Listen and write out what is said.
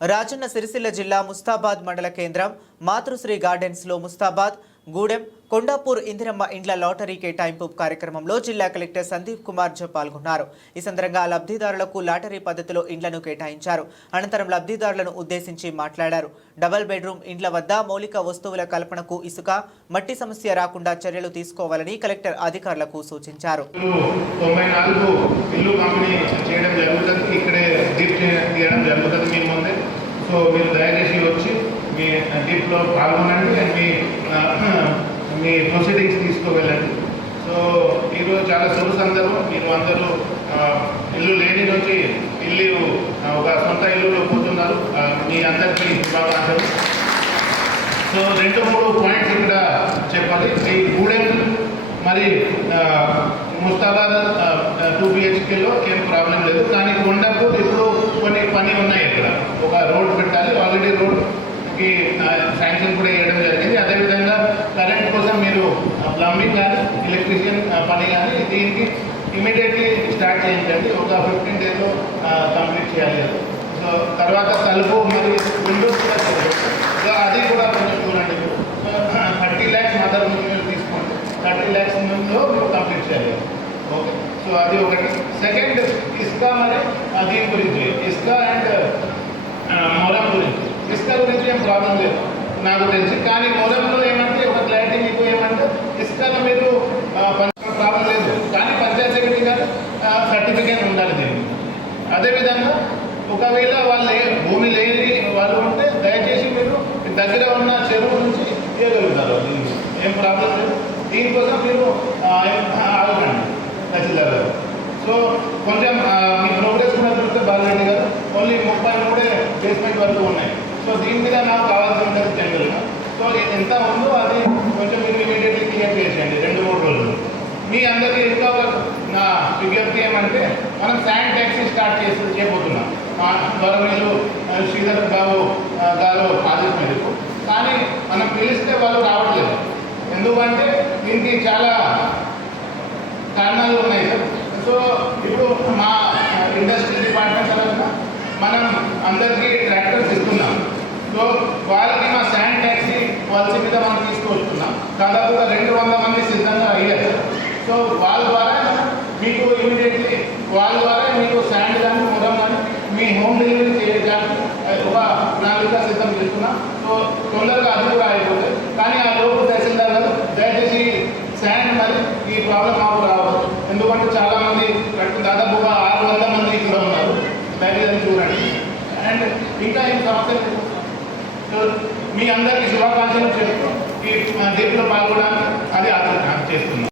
రాజన్న సిరిసిల్ల జిల్లా ముస్తాబాద్ మండల కేంద్రం మాతృశ్రీ గార్డెన్స్ లో ముస్తాబాద్ గూడెం కొండాపూర్ ఇందిరమ్మ ఇండ్ల లాటరీ కేటాయింపు కార్యక్రమంలో జిల్లా కలెక్టర్ సందీప్ కుమార్ జ పాల్గొన్నారు। ఈ సందర్భంగా లబ్ధిదారులకు లాటరీ పద్ధతిలో ఇండ్లను కేటాయించారు। అనంతరం లబ్ధిదారులను ఉద్దేశించి మాట్లాడారు। డబుల్ బెడ్రూమ్ ఇండ్ల వద్ద మౌలిక వస్తువుల కల్పనకు ఇసుక మట్టి సమస్య రాకుండా చర్యలు తీసుకోవాలని కలెక్టర్ అధికారులకు సూచించారు। సో మీరు దయచేసి వచ్చి మీ డీప్లో పాల్గొనండి అండ్ మీ ప్రొసీడింగ్స్ తీసుకువెళ్ళండి। సో ఈరోజు చాలా శుభ సందర్భం, మీరు అందరూ ఇల్లు లేని నుంచి ఇల్లు ఒక సొంత ఇల్లులో పోతున్నారు, మీ అందరికీ శుభాకాంక్షలు। సో 2-3 పాయింట్స్ ఇక్కడ చెప్పాలి। ఈ గూడెం మరి ముస్తాబాద్ 2 BHKలో ఏం ప్రాబ్లం లేదు, కానీ కొండాపూర్ ఇప్పుడు కొన్ని పని ఉన్నాయి। ఇక్కడ ఒక రోడ్ పెట్టాలి, ఆల్రెడీ రోడ్కి శాంక్షన్ కూడా వేయడం జరిగింది। అదేవిధంగా కరెంట్ కోసం మీరు ప్లంబింగ్ కానీ ఎలక్ట్రీషియన్ పని కానీ దీనికి ఇమీడియట్లీ స్టార్ట్ చేయించండి, ఒక 15 డేస్లో కంప్లీట్ చేయాలి। సో తర్వాత తలుపు మరియు విండోస్ కూడా సో అది కూడా కొంచెం చూడండి। 30 lakhs మదర్ మీరు తీసుకోండి, 30 lakhs ముందులో మీరు కంప్లీట్ చేయాలి। ఓకే, సో అది ఒకటి। సెకండ్, ఇసుక మరి దీని గురించి, ఇసుక అండ్ మొరం గురించి। ఇసుక గురించి ఏం ప్రాబ్లం లేదు నాకు తెలిసి, కానీ మొరంలో ఏమంటే ఒక క్లారిటీ మీకు ఏమంటే ఇసుకలో మీరు ప్రాబ్లం లేదు, కానీ పంచాయత్ సెక్రటరీ గారు సర్టిఫికేట్ ఉండాలి దీనికి। అదేవిధంగా ఒకవేళ వాళ్ళు భూమి లేని వాళ్ళు ఉంటే దయచేసి మీరు దగ్గర ఉన్న చెరువు నుంచి తీయగలుగుతారు, దీనికి ఏం ప్రాబ్లం లేదు। దీనికోసం మీరు ఆగకండి తహసీల్దార్ గారు। సో కొంచెం మీ ప్రోగ్రెస్ కూడా చూస్తే బాలరెడ్డి గారు ఓన్లీ 33 బేస్మెంట్ వరకు ఉన్నాయి। సో దీని మీద నాకు కావాల్సి ఉంటుంది జనరల్గా। సో ఎంత ఉందో అది కొంచెం మీరు ఇమీడియట్లీ క్లియర్ చేసేయండి 2-3 రోజులు। మీ అందరికీ ఇంకా నా విజ్ఞప్తి ఏమంటే మనం శాండ్ ట్యాక్సీ స్టార్ట్ చేయబోతున్నాం గవర్నమెంట్ శ్రీధర్ బాబు గారు ఆదేశం మేరకు, కానీ మనం పిలిస్తే వాళ్ళు రావట్లేదు। ఎందుకంటే దీనికి చాలా కారణాలు ఉన్నాయి సార్। సో ఇప్పుడు మా ఇండస్ట్రీ డిపార్ట్మెంట్ తరఫున మనం అందరికీ ట్రాక్టర్స్ ఇస్తున్నాం। సో వాళ్ళకి మా శాండ్ ట్యాక్సీ పాలసీ మీద మనం తీసుకొస్తున్నాం, దాదాపుగా 200 మంది సిద్ధంగా అయ్యారు। సో వాళ్ళ ద్వారా మీకు ఇమీడియట్లీ వాళ్ళ ద్వారా మీకు శాండ్ కానీ మొదం కానీ మీ హోమ్ డెలివరీ చేయడానికి ఒక ప్రణాళిక సిద్ధం చేస్తున్నాం। సో తొందరగా అది కూడా అయిపోతుంది, కానీ ఆ లోపు తహసీల్దార్ గారు దయచేసి శాండ్ మరి ఈ ప్రాబ్లం మాకు రావద్దు, ఎందుకంటే చాలామంది దాదాపుగా 600 మంది ఇక్కడ ఉన్నారు, దయచేసి చూడండి। అండ్ ఇంకా ఏం సమస్య లేదు, మీ అందరికీ శుభాకాంక్షలు చెప్తూ ఈ దీంట్లో పాల్గొనడానికి అది చేస్తున్నాం।